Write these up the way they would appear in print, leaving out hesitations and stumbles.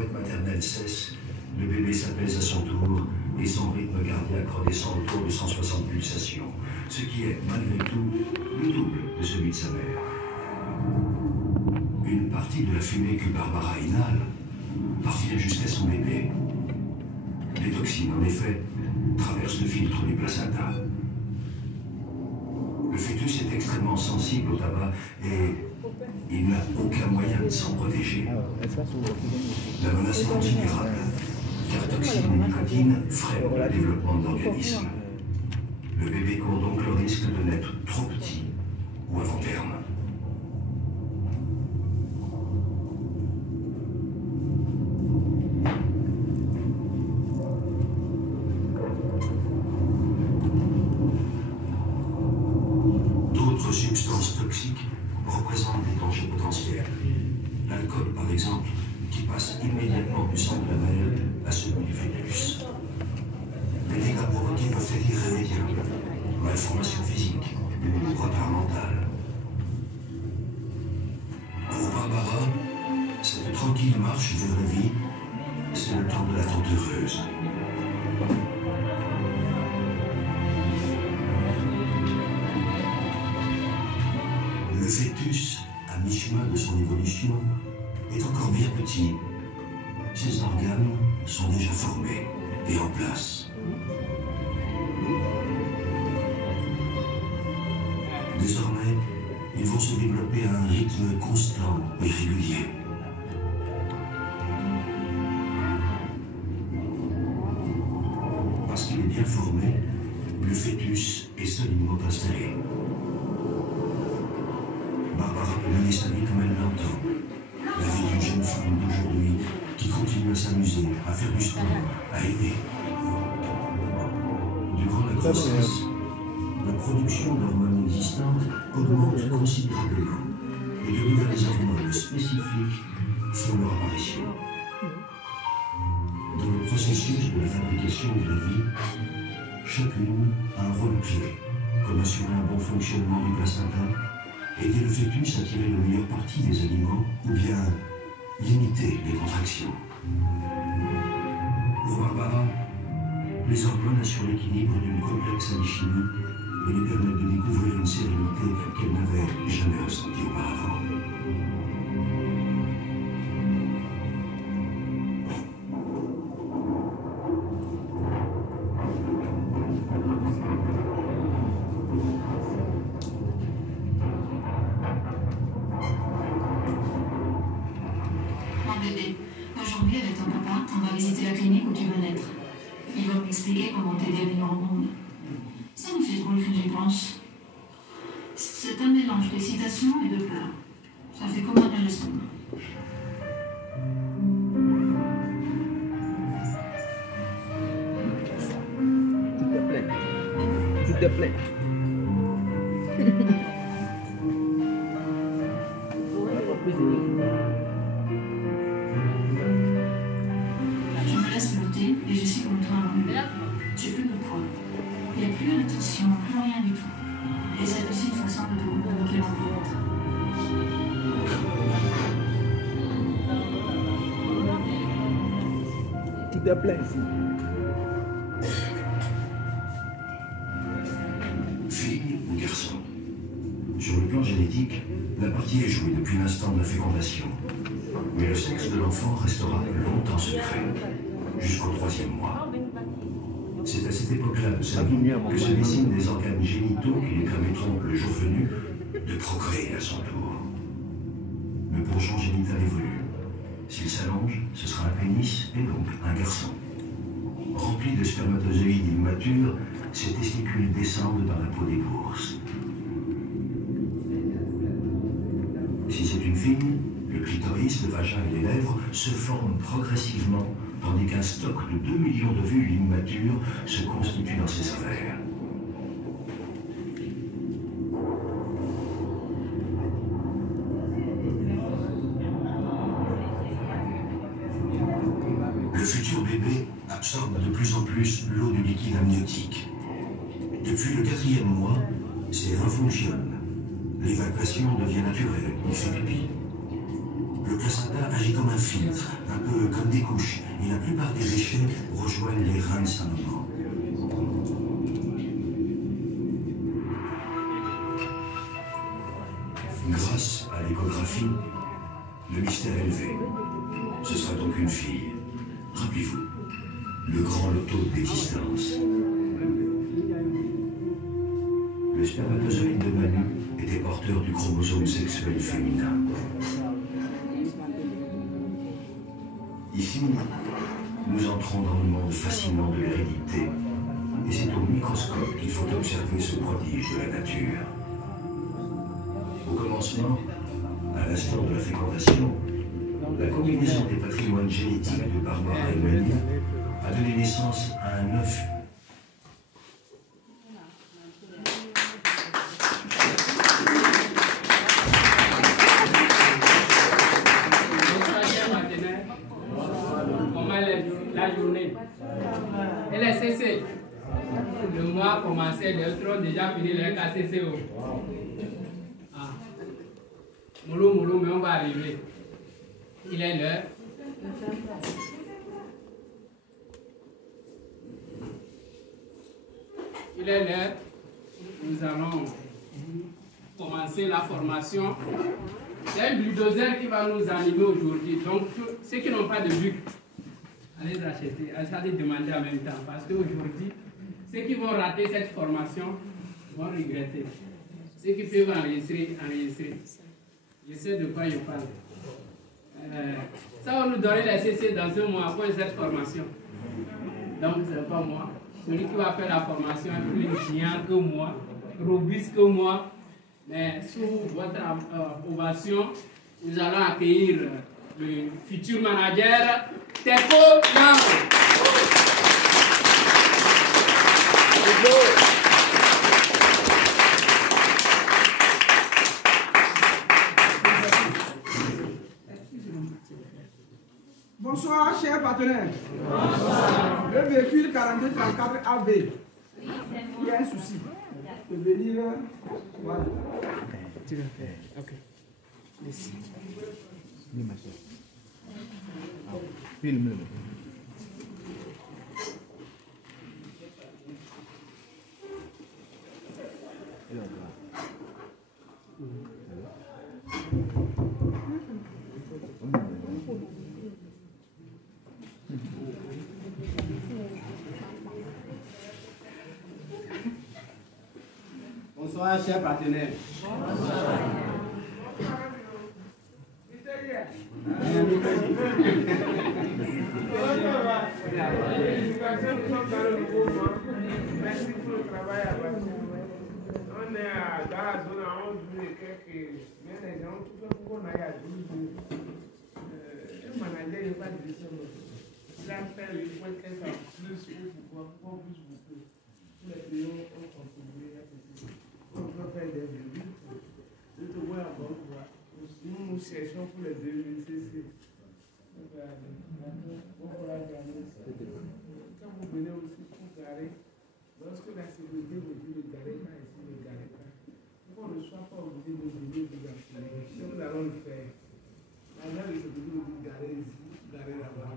boîte maternelle cesse, le bébé s'apaise à son tour et son rythme cardiaque redescend autour de 160 pulsations, ce qui est, malgré tout, le double de celui de sa mère. Une partie de la fumée que Barbara inhale parvient jusqu'à son bébé. Les toxines, en effet, traversent le filtre du placenta. Le fœtus est extrêmement sensible au tabac et il n'a aucun moyen de s'en protéger. La menace est considérable, car toxines et nicotine freinent le développement de l'organisme. Le bébé court donc le risque de naître trop petit ou avant terme. D'autres substances toxiques représentent des dangers potentiels. L'alcool, par exemple, qui passe immédiatement du sang de la mère à celui du fœtus. Les dégâts provoqués peuvent être irrémédiables, malformation physique ou retard mental. Pour Barbara, cette tranquille marche vers la vie, c'est le temps de l'attente heureuse. Le fœtus, à mi-chemin de son évolution, est encore bien petit. Ses organes sont déjà formés et en place. Désormais, ils vont se développer à un rythme constant et régulier. Parce qu'il est bien formé, le fœtus est solidement installé. Barbara peut mener sa vie comme elle l'entend. La vie d'une jeune femme d'aujourd'hui qui continue à s'amuser, à faire du sport, à aimer. Durant la grossesse, la production d'hormones existantes augmente considérablement et de nouvelles hormones spécifiques font leur apparition. Dans le processus de la fabrication de la vie, chacune a un rôle clé, comme assurer un bon fonctionnement du placenta, aider le fœtus à tirer le meilleur parti des aliments ou bien limiter les contractions. Pour Barbara, les hormones assurent l'équilibre d'une complexe alchimie et lui permettent de découvrir une sérénité qu'elle n'avait jamais ressentie auparavant. Bébé, aujourd'hui avec ton papa, on va visiter la clinique où tu vas naître. Ils vont m'expliquer comment t'aider à venir au monde. Ça me fait drôle que j'y pense. C'est un mélange d'excitation et de peur. Ça fait comme un leçon. S'il te plaît. Je me laisse flotter et je suis comme toi, mon bébé. J'ai plus de poids. Il n'y a plus de tension, plus rien du tout. Et c'est aussi une façon de te communiquer l'enveloppe. S'il te plaît. Fille ou garçon? Sur le plan génétique, la partie est jouée depuis l'instant de la fécondation. Mais le sexe de l'enfant restera longtemps secret, jusqu'au 3e mois. C'est à cette époque-là de sa vie que se dessinent des organes génitaux qui lui permettront, le jour venu, de procréer à son tour. Le bourgeon génital évolue. S'il s'allonge, ce sera un pénis et donc un garçon. Rempli de spermatozoïdes immatures, ces testicules descendent dans la peau des bourses. Si c'est une fille, le clitoris, le vagin et les lèvres se forment progressivement, tandis qu'un stock de 2 millions de vulves immatures se constitue dans ses ovaires. Le futur bébé absorbe de plus en plus l'eau du liquide amniotique. Depuis le 4e mois, ses reins fonctionnent. L'évacuation devient naturelle, il fait pipi. Le placenta agit comme un filtre, un peu comme des couches, et la plupart des déchets rejoignent les reins de sa maman. Grâce à l'échographie, le mystère est levé. Ce sera donc une fille. Rappelez-vous, le grand loto d'existence. Le spermatozoïde de Manu était porteur du chromosome sexuel féminin. Ici, nous entrons dans le monde fascinant de l'hérédité, et c'est au microscope qu'il faut observer ce prodige de la nature. Au commencement, à l'instant de la fécondation, la combinaison des patrimoines génétiques de Barbara et Manu a donné naissance à un œuf. La journée. Elle est cessée. Le mois a commencé, les autres ont déjà fini leur KCCO. Ah. Moulou, mais on va arriver. Il est l'heure. Il est l'heure. Nous allons commencer la formation. C'est un bulldozer qui va nous animer aujourd'hui. Donc, ceux qui n'ont pas de buc, allez acheter, allez demander en même temps. Parce qu'aujourd'hui, ceux qui vont rater cette formation vont regretter. Ceux qui peuvent enregistrer. Je sais de quoi je parle. Ça va nous donner les CC dans un mois après cette formation. Donc, ce n'est pas moi. Celui qui va faire la formation est plus brillant que moi, robuste que moi. Mais sous votre ovation, nous allons accueillir le futur manager, Teko Yang. Bonsoir, chers partenaires. Bonsoir. Le véhicule 4234 AB. Il y a un souci. Je vais dire. Voilà. Tu vas faire. Ok. Merci. Filme-le. Bonsoir, chers partenaires. Bonsoir. Merci pour le travail abattu. On est dans la zone à 11 jours et quelques. Mais les gens ont tout fait pour qu'on aille à 12 jours. Le manager n'est pas de décision. Il a fait le point qu'elle soit plus pour plus beaucoup. Tous les clients ont contribué à ceci. On peut faire des visites. Je te vois à bord. Nous cherchons pour les 2000 CC. Quand vous venez aussi pour garer, lorsque la sécurité vous dit ne garez pas ici, ne garez pas. Pour qu'on ne soit pas obligé de venir vous appeler. Si nous allons le faire, l'agent de sécurité vous dit garez ici, garez là-bas.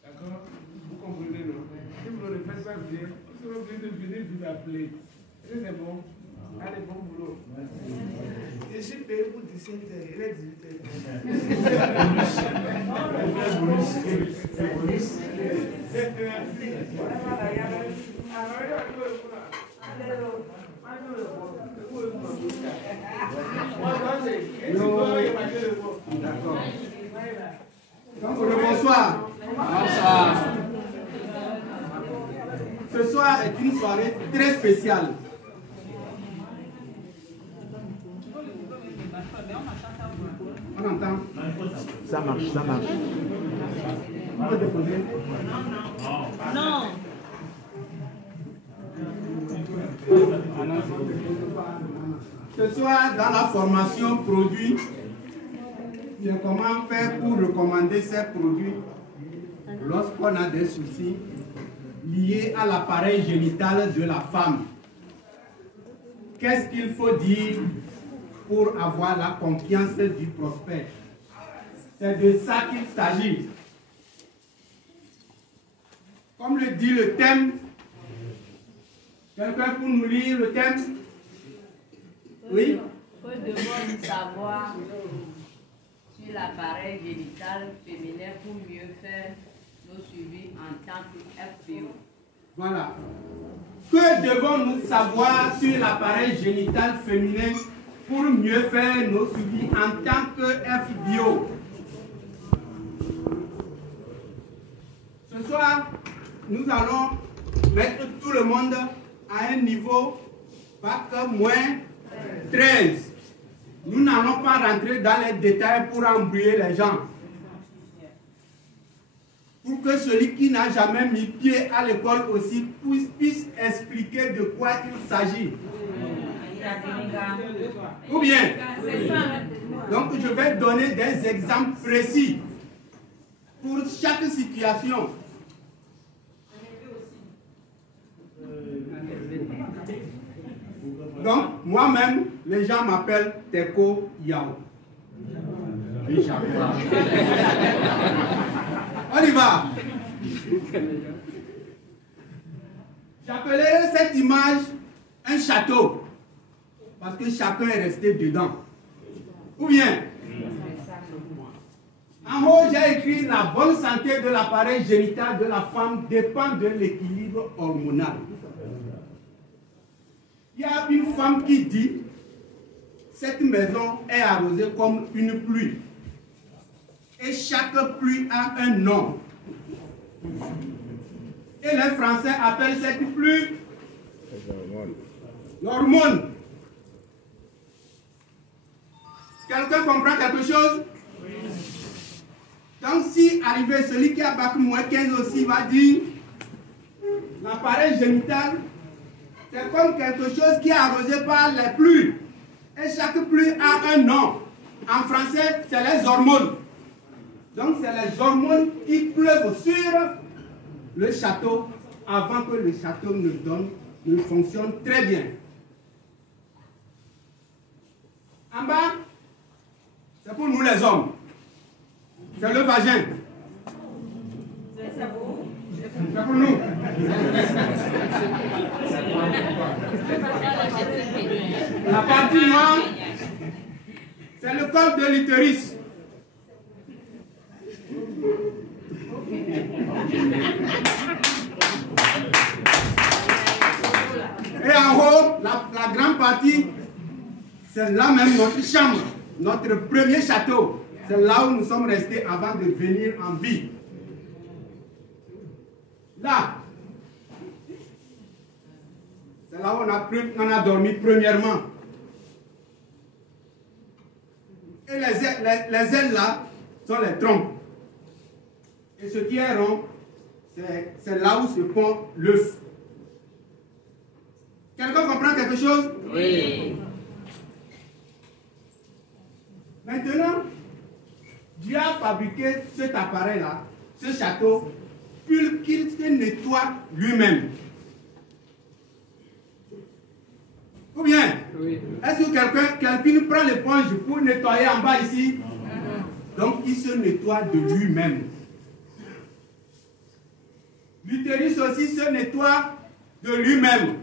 D'accord? Vous comprenez, non? Si vous ne le faites pas bien, vous serez obligé de venir vous appeler. Est-ce que c'est bon? Allez, bon boulot. Je suis payé pour 17 heures, il est 18 heures. Bonsoir. Bonsoir. Ce soir est une soirée très spéciale. On entend? Ça marche, ça marche. On peut déposer? Non. Ce soir, dans la formation produit, c'est comment faire pour recommander ces produits lorsqu'on a des soucis liés à l'appareil génital de la femme. Qu'est-ce qu'il faut dire pour avoir la confiance du prospect? C'est de ça qu'il s'agit. Comme le dit le thème, quelqu'un pour nous lire le thème? Oui? Que devons-nous savoir sur l'appareil génital féminin pour mieux faire nos suivis en tant que FPO? Voilà. Que devons-nous savoir sur l'appareil génital féminin pour mieux faire nos suivis en tant que FBO? Ce soir, nous allons mettre tout le monde à un niveau bac moins 13. Nous n'allons pas rentrer dans les détails pour embrouiller les gens. Pour que celui qui n'a jamais mis pied à l'école aussi puisse expliquer de quoi il s'agit. Ou bien, donc je vais donner des exemples précis pour chaque situation. Donc, moi-même, les gens m'appellent Teko Yao. On y va. J'appellerai cette image un château, parce que chacun est resté dedans. Ou bien, en haut, j'ai écrit la bonne santé de l'appareil génital de la femme dépend de l'équilibre hormonal. Il y a une femme qui dit, cette maison est arrosée comme une pluie. Et chaque pluie a un nom. Et les Français appellent cette pluie l'hormone. Quelqu'un comprend quelque chose? Donc si arrivé celui qui a bac moins 15 aussi va dire, l'appareil génital, c'est comme quelque chose qui est arrosé par les pluies. Et chaque pluie a un nom. En français, c'est les hormones. Donc, c'est les hormones qui pleuvent sur le château avant que le château ne fonctionne très bien. En bas, c'est pour nous les hommes. C'est le vagin. C'est pour nous. La partie noire, c'est le col de l'utérus. Et en haut, la grande partie, c'est là même notre chambre, notre premier château. C'est là où nous sommes restés avant de venir en vie. Là, c'est là où on a dormi premièrement. Et les ailes là sont les trompes. Et ce qui est rond, c'est là où se pond l'œuf. Quelqu'un comprend quelque chose? Oui. Maintenant, Dieu a fabriqué cet appareil-là, ce château, pour qu'il se nettoie lui-même. Ou bien, oui. Est-ce que quelqu'un prend l'éponge pour nettoyer en bas ici? Donc, il se nettoie de lui-même. L'utérus aussi se nettoie de lui-même.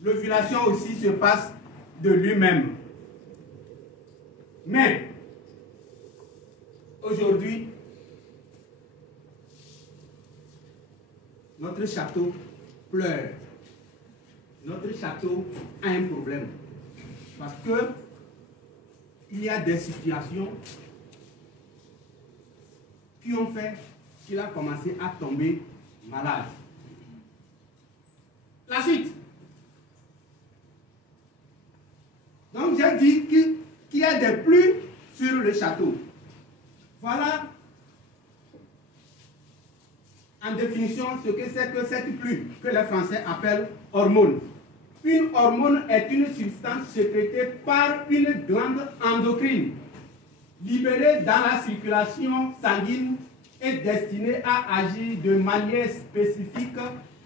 L'ovulation aussi se passe de lui-même. Mais, aujourd'hui, notre château pleure. Notre château a un problème. Parce que il y a des situations qui ont fait qu'il a commencé à tomber malade. La suite. Donc j'ai dit qu'il y a des pluies sur le château. Voilà en définition ce que c'est que cette pluie que les Français appellent hormone. Une hormone est une substance sécrétée par une glande endocrine, libérée dans la circulation sanguine et destinée à agir de manière spécifique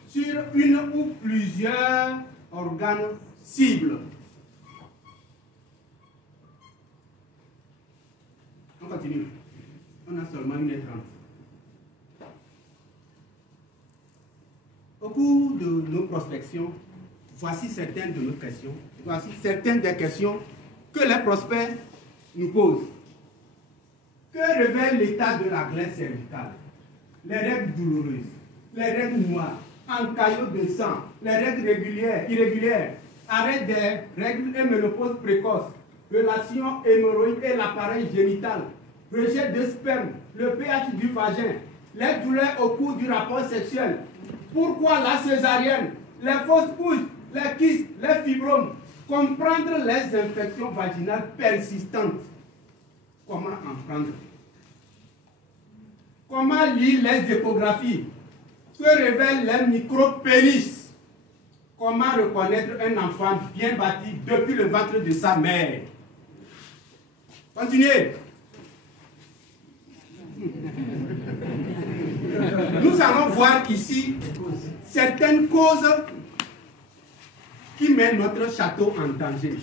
sur une ou plusieurs organes cibles. On continue. On a seulement 1h30. Au cours de nos prospections, voici certaines de nos questions. Voici certaines des questions que les prospects nous posent. Que révèle l'état de la glaire cervicale? Les règles douloureuses, les règles noires, en caillots de sang, les règles irrégulières, arrêt des règles et ménopause précoce, relation hémorroïde et l'appareil génital, rejet de sperme, le pH du vagin, les douleurs au cours du rapport sexuel. Pourquoi la césarienne, les fausses couches, les kystes, les fibromes, comprendre les infections vaginales persistantes. Comment en prendre? Comment lire les échographies? Que révèlent les micro-pénis? Comment reconnaître un enfant bien bâti depuis le ventre de sa mère? Continuez. Nous allons voir ici certaines causes qui mettent notre château en danger.